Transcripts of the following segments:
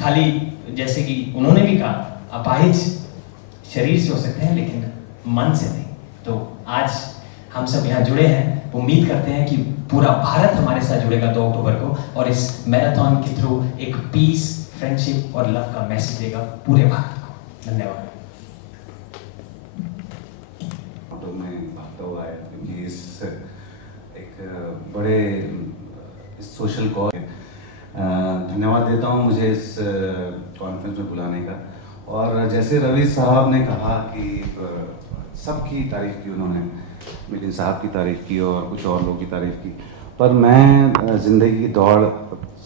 खाली जैसे कि उन्होंने भी कहा अपाहिज शरीर से हो सकते हैं लेकिन मन से नहीं। तो आज हम सब यहाँ जुड़े हैं, उम्मीद करते हैं कि पूरा भारत हमारे साथ जुड़ेगा 2 अक्टूबर को और इस मैराथन के थ्रू एक पीस, फ्रेंडशिप और लव का मैसेज देगा पूरे भारत को। धन्यवाद। ऑटो में भागता हुआ है क्योंकि इस एक बड़े सोशल कॉज धन्यवाद देता हूँ मुझे इस कॉन्फ्रेंस में बुलाने का। और जैसे रवि साहब ने कहा कि सबकी तारीफ की उन्होंने, मिलिंद साहब की तारीफ की और कुछ और लोगों की तारीफ की, पर मैं ज़िंदगी की दौड़,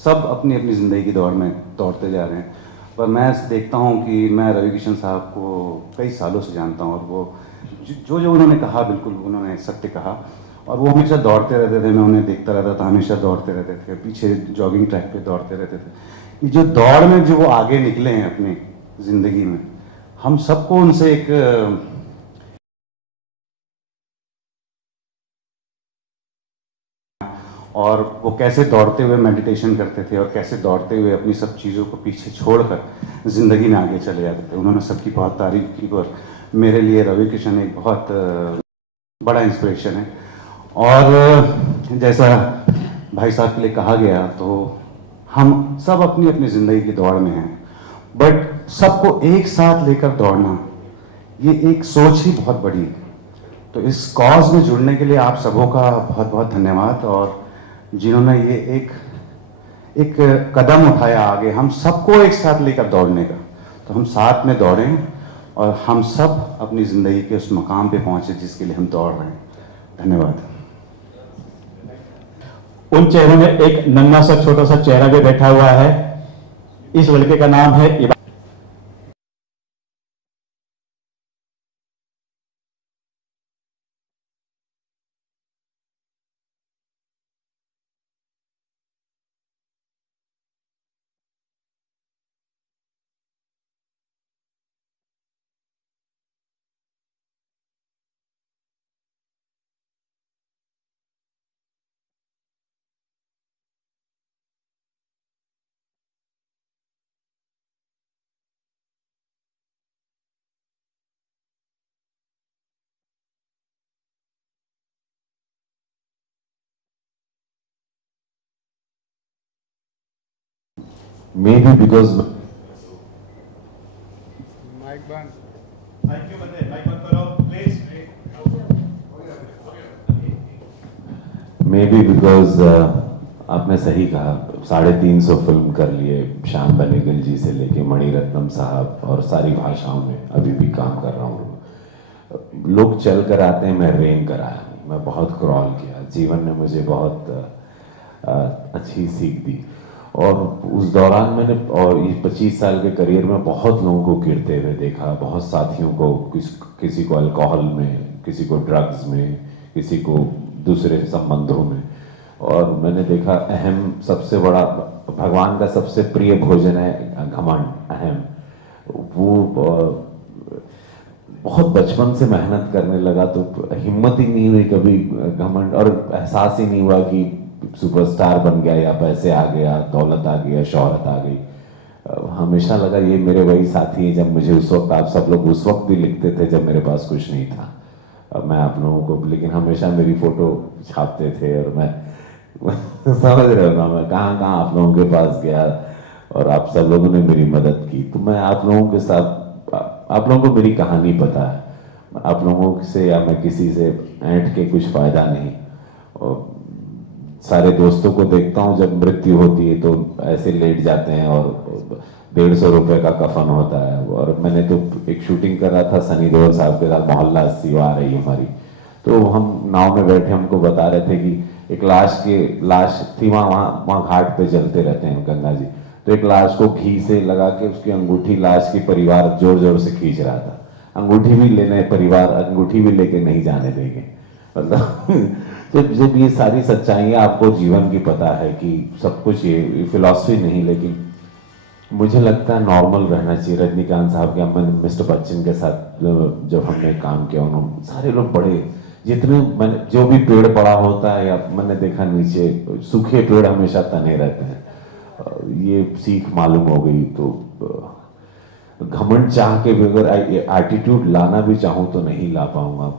सब अपनी अपनी ज़िंदगी की दौड़ में दौड़ते जा रहे हैं, पर मैं देखता हूँ कि मैं रवि किशन साहब को कई सालों से जानता हूँ और वो जो जो उन्होंने कहा बिल्कुल उन्होंने सत्य कहा और वो हमेशा दौड़ते रहते थे। मैं उन्हें देखता रहता था, हमेशा दौड़ते रहते थे, पीछे जॉगिंग ट्रैक पे दौड़ते रहते थे। ये जो दौड़ में जो वो आगे निकले हैं अपनी ज़िंदगी में, हम सबको उनसे एक और वो कैसे दौड़ते हुए मेडिटेशन करते थे और कैसे दौड़ते हुए अपनी सब चीज़ों को पीछे छोड़कर ज़िंदगी में आगे चले जाते थे। उन्होंने सबकी बहुत तारीफ की और मेरे लिए रवि किशन एक बहुत बड़ा इंस्पिरेशन है। और जैसा भाई साहब के लिए कहा गया, तो हम सब अपनी अपनी ज़िंदगी की दौड़ में हैं, बट सबको एक साथ लेकर दौड़ना ये एक सोच ही बहुत बड़ी है। तो इस कॉज में जुड़ने के लिए आप सबों का बहुत बहुत धन्यवाद। और जिन्होंने ये एक कदम उठाया आगे हम सबको एक साथ लेकर दौड़ने का, तो हम साथ में दौड़ें और हम सब अपनी ज़िंदगी के उस मकाम पे पहुंचे जिसके लिए हम दौड़ रहे हैं। धन्यवाद। उन चेहरों में एक नन्हा सा छोटा सा चेहरा भी बैठा हुआ है। इस लड़के का नाम है maybe because आपने सही कहा, 350 फिल्म कर लिए, श्याम बेनेगल जी से लेके मणिरत्नम साहब और सारी भाषाओं में अभी भी काम कर रहा हूँ। लोग चल कर आते हैं, मैं रेंग कर आया हूँ, मैं बहुत क्रॉल किया। जीवन ने मुझे बहुत अच्छी सीख दी और उस दौरान मैंने और ये 25 साल के करियर में बहुत लोगों को गिरते हुए देखा, बहुत साथियों को, किसी को अल्कोहल में, किसी को ड्रग्स में, किसी को दूसरे संबंधों में। और मैंने देखा अहम सबसे बड़ा, भगवान का सबसे प्रिय भोजन है घमंड, अहम। वो बहुत बचपन से मेहनत करने लगा तो हिम्मत ही नहीं हुई कभी घमंड, और एहसास ही नहीं हुआ कि सुपरस्टार बन गया या पैसे आ गया, दौलत आ गया, शोहरत आ गई। हमेशा लगा ये मेरे वही साथी हैं जब मुझे उस वक्त, आप सब लोग उस वक्त भी लिखते थे जब मेरे पास कुछ नहीं था, मैं आप लोगों को, लेकिन हमेशा मेरी फोटो छापते थे और मैं समझ रहे हो ना, मैं कहाँ कहाँ आप लोगों के पास गया और आप सब लोगों ने मेरी मदद की। तो मैं आप लोगों के साथ, आप लोगों को मेरी कहानी पता है, आप लोगों से या मैं किसी से ऐंठ के कुछ फ़ायदा नहीं। और सारे दोस्तों को देखता हूँ जब मृत्यु होती है तो ऐसे लेट जाते हैं और 150 रुपये का कफन होता है। और मैंने तो एक शूटिंग कर रहा था सनी देओल साहब के साथ, मोहल्ला 80 आ रही हमारी, तो हम नाव में बैठे, हमको बता रहे थे कि एक लाश थी वहाँ घाट पे जलते रहते हैं गंगा जी, तो एक लाश को घी से लगा के उसकी अंगूठी लाश की परिवार जोर जोर से खींच रहा था। अंगूठी भी लेने, परिवार अंगूठी भी लेके नहीं जाने देंगे, मतलब तो जब ये सारी सच्चाइयाँ आपको जीवन की पता है कि सब कुछ, ये फिलॉसफी नहीं, लेकिन मुझे लगता है नॉर्मल रहना चाहिए। रजनीकांत साहब के, मिस्टर बच्चन के साथ जब हमने काम किया, उन्होंने सारे लोग बड़े, जितने मैंने जो भी पेड़ पड़ा होता है या मैंने देखा नीचे सूखे पेड़ हमेशा तने रहते हैं, ये सीख मालूम हो गई। तो घमंड चाह के बगैर एटीट्यूड लाना भी चाहूँ तो नहीं ला पाऊंगा,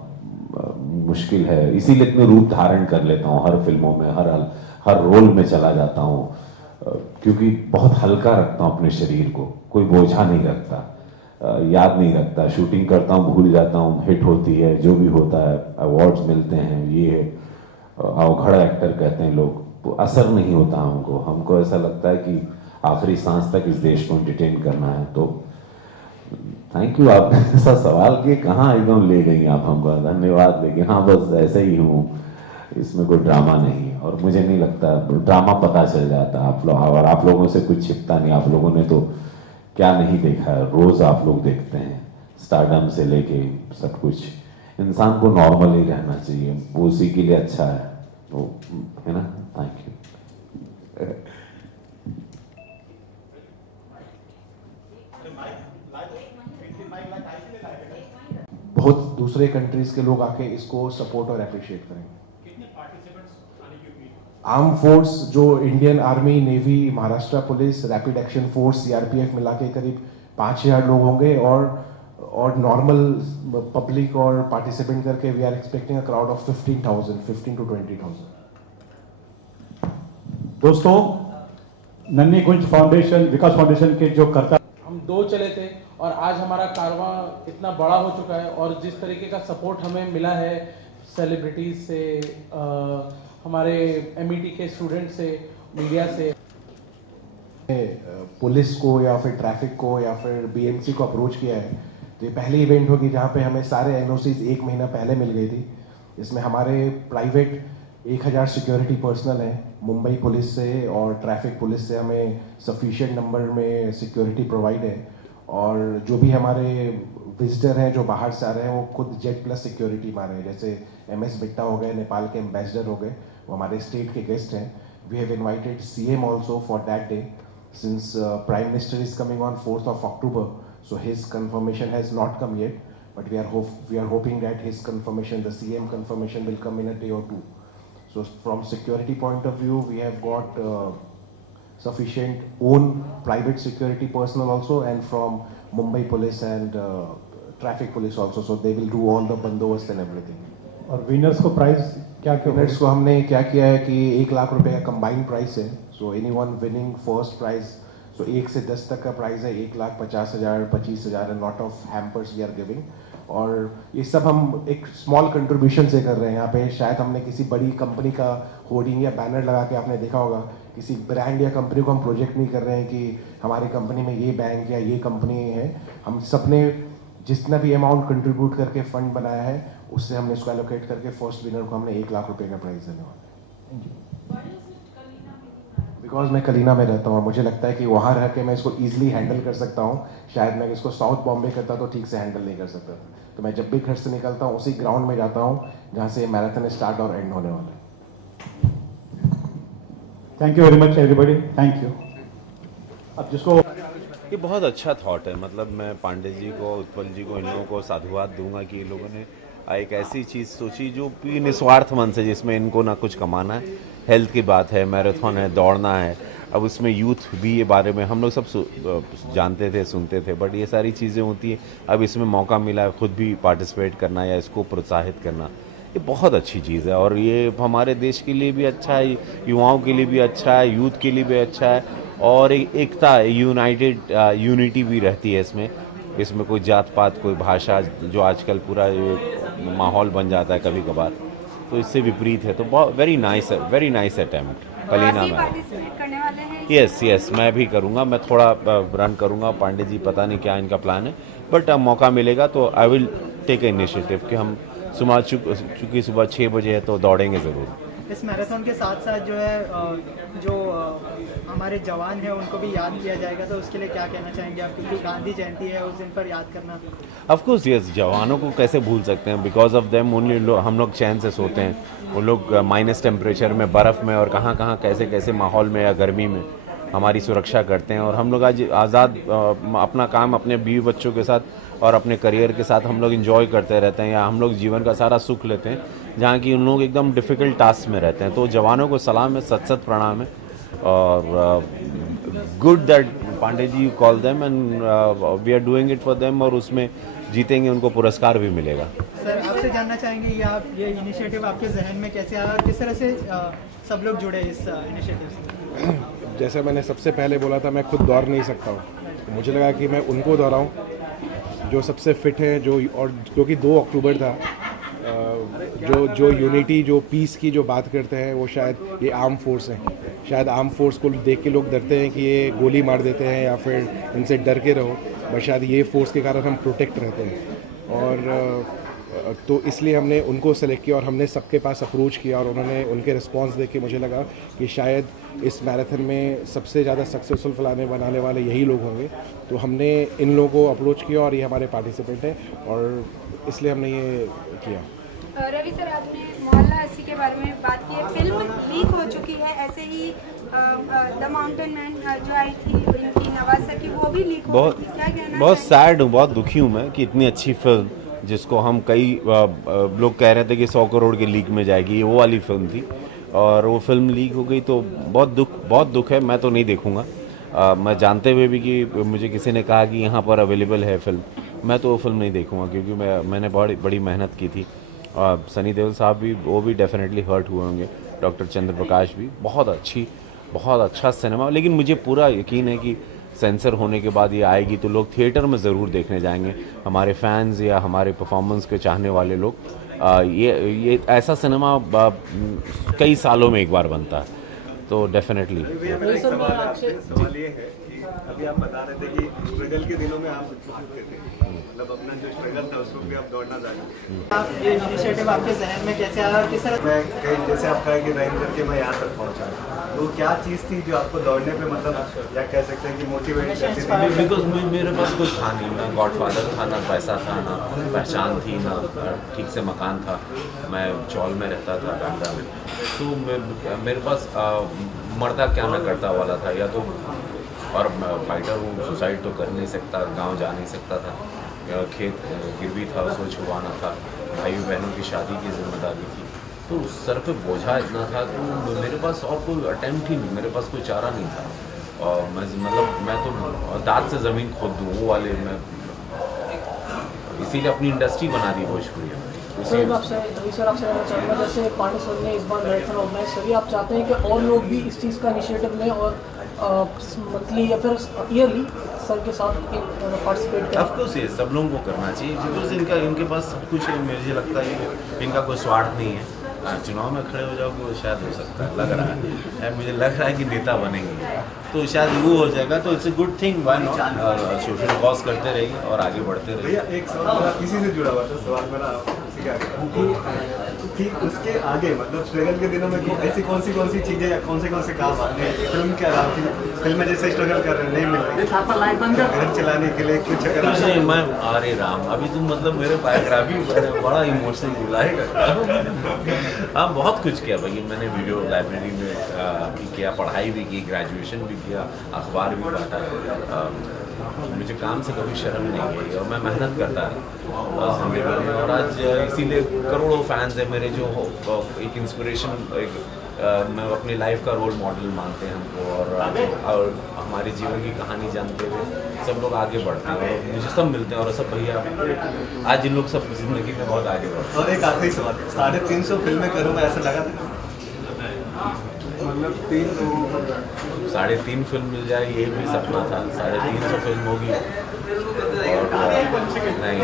मुश्किल है। इसीलिए इतने रूप धारण कर लेता हूँ हर फिल्मों में, हर रोल में चला जाता हूँ, क्योंकि बहुत हल्का रखता हूँ अपने शरीर को, कोई बोझा नहीं रखता, याद नहीं रखता। शूटिंग करता हूँ भूल जाता हूँ, हिट होती है, जो भी होता है, अवार्ड्स मिलते हैं, ये अवघड़ एक्टर कहते हैं लोग, तो असर नहीं होता हमको। हमको ऐसा लगता है कि आखिरी सांस तक इस देश को एंटरटेन करना है। तो थैंक यू, आप ऐसा सवाल किए, कहाँ एकदम ले गई आप हमको, धन्यवाद। लेकिन हाँ, बस ऐसे ही हूँ, इसमें कोई ड्रामा नहीं है। और मुझे नहीं लगता ड्रामा पता चल जाता आप लोग, और आप लोगों से कुछ छिपता नहीं। आप लोगों ने तो क्या नहीं देखा है, रोज आप लोग देखते हैं, स्टारडम से लेके सब कुछ। इंसान को नॉर्मल ही रहना चाहिए, वो उसी के लिए अच्छा है, तो है ना। Thank you. बहुत दूसरे कंट्रीज के लोग आके इसको सपोर्ट और अप्रिशिएट करेंगे। आर्म फोर्स जो Indian army, navy, Maharashtra police, rapid action force, CRPF मिला के करीब 5,000 लोग होंगे, और नॉर्मल पब्लिक और पार्टिसिपेंट करके we are expecting a crowd of 15 to 20,000। दोस्तों, नन्ही गुंज फाउंडेशन, विकास फाउंडेशन के जो करता, हम 2 चले थे और आज हमारा कारवां इतना बड़ा हो चुका है, और जिस तरीके का सपोर्ट हमें मिला है सेलिब्रिटीज से, हमारे एमईटी के स्टूडेंट से, मीडिया से, पुलिस को या फिर ट्रैफिक को या फिर बीएमसी को अप्रोच किया है। तो ये पहली इवेंट होगी जहाँ पे हमें सारे एनओसीज 1 महीना पहले मिल गई थी। इसमें हमारे प्राइवेट 1000 सिक्योरिटी पर्सनल हैं मुंबई पुलिस से और ट्रैफिक पुलिस से, हमें सफिशिएंट नंबर में सिक्योरिटी प्रोवाइड है। और जो भी हमारे विजिटर हैं जो बाहर से आ रहे हैं, वो खुद जेट प्लस सिक्योरिटी मारे हैं, जैसे MS बिट्टा हो गए, नेपाल के एम्बेसडर हो गए, वो हमारे स्टेट के गेस्ट हैं। We have invited CM also for that day, since prime minister is coming on 4th of October, so his confirmation has not come yet, but we are hoping that his confirmation, the CM confirmation, will come in a day or two. So from security point of view, we have got sufficient own private security personnel also, and from Mumbai police and traffic police also, so they will do all the bandobast and everything. और winners को prize क्या क्या? Winners को हमने क्या किया है कि 1 लाख रुपए का कंबाइंड प्राइस है। So anyone winning first prize, so 1 से 10 तक का प्राइस है 1,50,000, 25,000 and lot of hampers we are giving. और ये सब हम एक स्मॉल कंट्रीब्यूशन से कर रहे हैं। यहाँ पे शायद हमने किसी बड़ी कंपनी का होर्डिंग या बैनर लगा के, आपने देखा होगा, किसी ब्रांड या कंपनी को हम प्रोजेक्ट नहीं कर रहे हैं कि हमारी कंपनी में ये बैंक या ये कंपनी है। हम सबने जितना भी अमाउंट कंट्रीब्यूट करके फंड बनाया है, उससे हमने इसको एलोकेट करके फर्स्ट विनर को हमने 1 लाख रुपए का प्राइज देने वाला है। बिकॉज मैं कलीना में रहता हूँ और मुझे लगता है कि वहाँ रह के मैं इसको ईजिली हैंडल कर सकता हूँ। शायद मैं इसको साउथ बॉम्बे करता तो ठीक से हैंडल नहीं कर सकता था। तो मैं जब भी घर से निकलता हूँ उसी ग्राउंड में जाता हूँ जहाँ से मैराथन स्टार्ट और एंड होने वाला है। Thank you very much everybody, thank you. अब जिसको ये बहुत अच्छा थॉट है, मतलब मैं पांडे जी को, उत्पल जी को, इन लोगों को साधुवाद दूंगा कि ये लोगों ने एक ऐसी चीज़ सोची जो भी निस्वार्थ मन से, जिसमें इनको ना कुछ कमाना है, हेल्थ की बात है, मैराथन है, दौड़ना है। अब उसमें यूथ भी, ये बारे में हम लोग सब जानते थे, सुनते थे, बट ये सारी चीज़ें होती हैं। अब इसमें मौका मिला खुद भी पार्टिसिपेट करना या इसको प्रोत्साहित करना, ये बहुत अच्छी चीज़ है। और ये हमारे देश के लिए भी अच्छा है, युवाओं के लिए भी अच्छा है, यूथ के लिए भी अच्छा है, और एकता, यूनिटी भी रहती है इसमें कोई जात पात, कोई भाषा, जो आजकल पूरा माहौल बन जाता है कभी कभार, तो इससे विपरीत है। तो बहुत वेरी नाइस अटेम्प्ट कलीना में। यस, मैं भी करूँगा, मैं थोड़ा रन करूँगा। पांडे जी पता नहीं क्या इनका प्लान है, बट मौका मिलेगा तो I will take a initiative कि हम चूँकि सुबह 6 बजे है तो दौड़ेंगे ज़रूर। इस मैराथन के साथ साथ जो है जो हमारे जवान हैं उनको भी याद किया जाएगा, तो उसके लिए क्या कहना चाहेंगे आप? क्योंकि गांधी जयंती है, उस दिन पर याद करना। ऑफ कोर्स यस, जवानों को कैसे भूल सकते हैं। बिकॉज ऑफ देम ओनली हम लोग चैन से सोते हैं। वो लोग माइनस टेम्परेचर में, बर्फ़ में और कहाँ कैसे माहौल में या गर्मी में हमारी सुरक्षा करते हैं। और हम लोग आज आज़ाद अपना काम अपने बीवी बच्चों के साथ और अपने करियर के साथ हम लोग इंजॉय करते रहते हैं, या हम लोग जीवन का सारा सुख लेते हैं, जहाँ की उन लोग एकदम डिफ़िकल्ट टास्क में रहते हैं। तो जवानों को सलाम है, सत प्रणाम है। और good that Pandey ji call them and we are doing it for them, और उसमें जीतेंगे, उनको पुरस्कार भी मिलेगा। सर आपसे जानना चाहेंगे ये इनिशिएटिव आपके जहन में कैसे आया और किस तरह से सब लोग जुड़े इस इनिशिएटिव से? जैसे मैंने सबसे पहले बोला था, मैं खुद दौड़ नहीं सकता हूँ, तो मुझे लगा कि मैं उनको दौड़ाऊँ जो सबसे फिट हैं, और क्योंकि 2 अक्टूबर था, जो यूनिटी, जो पीस की जो बात करते हैं, वो शायद ये आर्म फोर्स हैं। शायद आर्म फोर्स को देख के लोग डरते हैं कि ये गोली मार देते हैं या फिर इनसे डर के रहो, बट शायद ये फोर्स के कारण हम प्रोटेक्ट रहते हैं। और तो इसलिए हमने उनको सेलेक्ट किया और हमने सबके पास अप्रोच किया, और उन्होंने उनके रिस्पांस देख के मुझे लगा कि शायद इस मैराथन में सबसे ज़्यादा सक्सेसफुल बनाने वाले यही लोग होंगे। तो हमने इन लोगों को अप्रोच किया और ये हमारे पार्टिसिपेंट हैं, और इसलिए हमने ये किया। रवि सर, आपने मोहल्ला 80 के बारे में बात की है, फिल्म लीक हो चुकी है, ऐसे ही द माउंटेन मैन जो आई थी इनकी नवाज सर की, वो भी लीक हो गई। क्या कहना? बहुत सैड हूँ, बहुत दुखी हूँ मैं कि इतनी अच्छी फिल्म जिसको हम कई लोग कह रहे थे कि 100 करोड़ की लीक में जाएगी, वो वाली फिल्म थी, और वो फिल्म लीक हो गई, तो बहुत दुख है। मैं तो नहीं देखूँगा, मैं जानते हुए भी कि मुझे किसी ने कहा कि यहाँ पर अवेलेबल है फिल्म, मैं तो वो फिल्म नहीं देखूँगा, क्योंकि मैंने बड़ी मेहनत की थी। सनी देओल साहब भी, वो भी डेफिनेटली हर्ट हुए होंगे, डॉक्टर चंद्र प्रकाश भी, बहुत अच्छा सिनेमा। लेकिन मुझे पूरा यकीन है कि सेंसर होने के बाद ये आएगी तो लोग थिएटर में ज़रूर देखने जाएंगे, हमारे फैंस या हमारे परफॉर्मेंस के चाहने वाले लोग। ये ऐसा सिनेमा कई सालों में एक बार बनता है, तो डेफिनेटली। सवाल ये है कि अभी आप बता रहे थे कि स्ट्रगल के दिनों में आप भागते थे, मतलब अपना जो स्ट्रगल था उसको भी आप दौड़ना चाहते। आप ये इनिशिएटिव आपके जहन में कैसे आया और किस तरह? मैं जैसे आप कहे कि रैन करके मैं यहाँ तक पहुँचा, तो क्या चीज़ थी जो आपको दौड़ने पे, मतलब या कह सकते हैं कि मोटिवेट करती थी? बिकॉज मेरे पास कुछ था नहीं, ना गॉडफादर था, ना पैसा था, ना पहचान थी, ना ठीक से मकान था, मैं चौल में रहता था बांद्रा में, तो मेरे पास मरता क्या ना करता वाला था, या तो और फाइटर हूँ, सुसाइड तो कर नहीं सकता, गांव जा नहीं सकता था, खेत गिरवी था, उसको छुपाना था, भाई बहनों की शादी की जिम्मेदारी थी, तो सर पे बोझा इतना था कि मेरे पास और कोई अटेम्प्ट ही नहीं, मेरे पास कोई चारा नहीं था। और मैं तो दांत से ज़मीन खोद दूँ वो वाले, मैं इसीलिए अपनी इंडस्ट्री बना दी भोजपुरी में। सर आपसे कहना चाहूँगा, जैसे पांडे सर ने इस बार मैराथन ऑर्गेनाइज करी, आप चाहते हैं कि और लोग भी इस चीज़ का इनिशिएटिव लें और मंथली या फिर ईयरली सर के साथ पार्टिसिपेट करें? ऑफकोर्स ये सब लोगों को करना चाहिए, बिकॉज इनके पास सब कुछ है। मुझे लगता है कि इनका कोई स्वार्थ नहीं है। चुनाव में खड़े हो जाओगे वो शायद हो सकता है, लग रहा है, मुझे लग रहा है कि नेता बनेंगे तो शायद वो हो जाएगा, तो it's a good thing, why not. Social cause करते रहिए और आगे बढ़ते रहिए। भैया एक सवाल किसी से जुड़ा हुआ था, सवाल मेरा कि उसके आगे, मतलब स्ट्रगल के दिनों में ऐसी कौन सी चीज़ें या कौन से काम आपने फिल्म के अलावा, फिल्म में जैसे स्ट्रगल कर रहे हैं, नहीं मिल रही घर चलाने के लिए कुछ नहीं, मैं अरे राम, अभी तुम मतलब मेरे बायोग्राफी बड़ा इमोशनल बुलाएगा। हाँ, बहुत कुछ किया भाई, मैंने वीडियो लाइब्रेरी में भी किया, पढ़ाई भी की, ग्रेजुएशन भी किया, अखबार भी पढ़ा, मुझे काम से कभी शर्म नहीं गई और मैं मेहनत करता है जिंदगी में। और आज इसीलिए करोड़ों फैंस हैं मेरे, जो एक इंस्पिरेशन, मैं अपनी लाइफ का रोल मॉडल मानते हैं हमको, और हमारे जीवन की कहानी जानते हुए सब लोग आगे बढ़ते हैं और मुझे सब मिलते हैं, और सब भैया आज इन लोग सब जिंदगी में बहुत आगे बढ़ते हैं। और एक आखिरी सवाल, 350 फिल्में करूँगा ऐसा लगा था? मतलब 3.5 फिल्म मिल जाए, ये भी सपना था। 350 फिल्म होगी और नहीं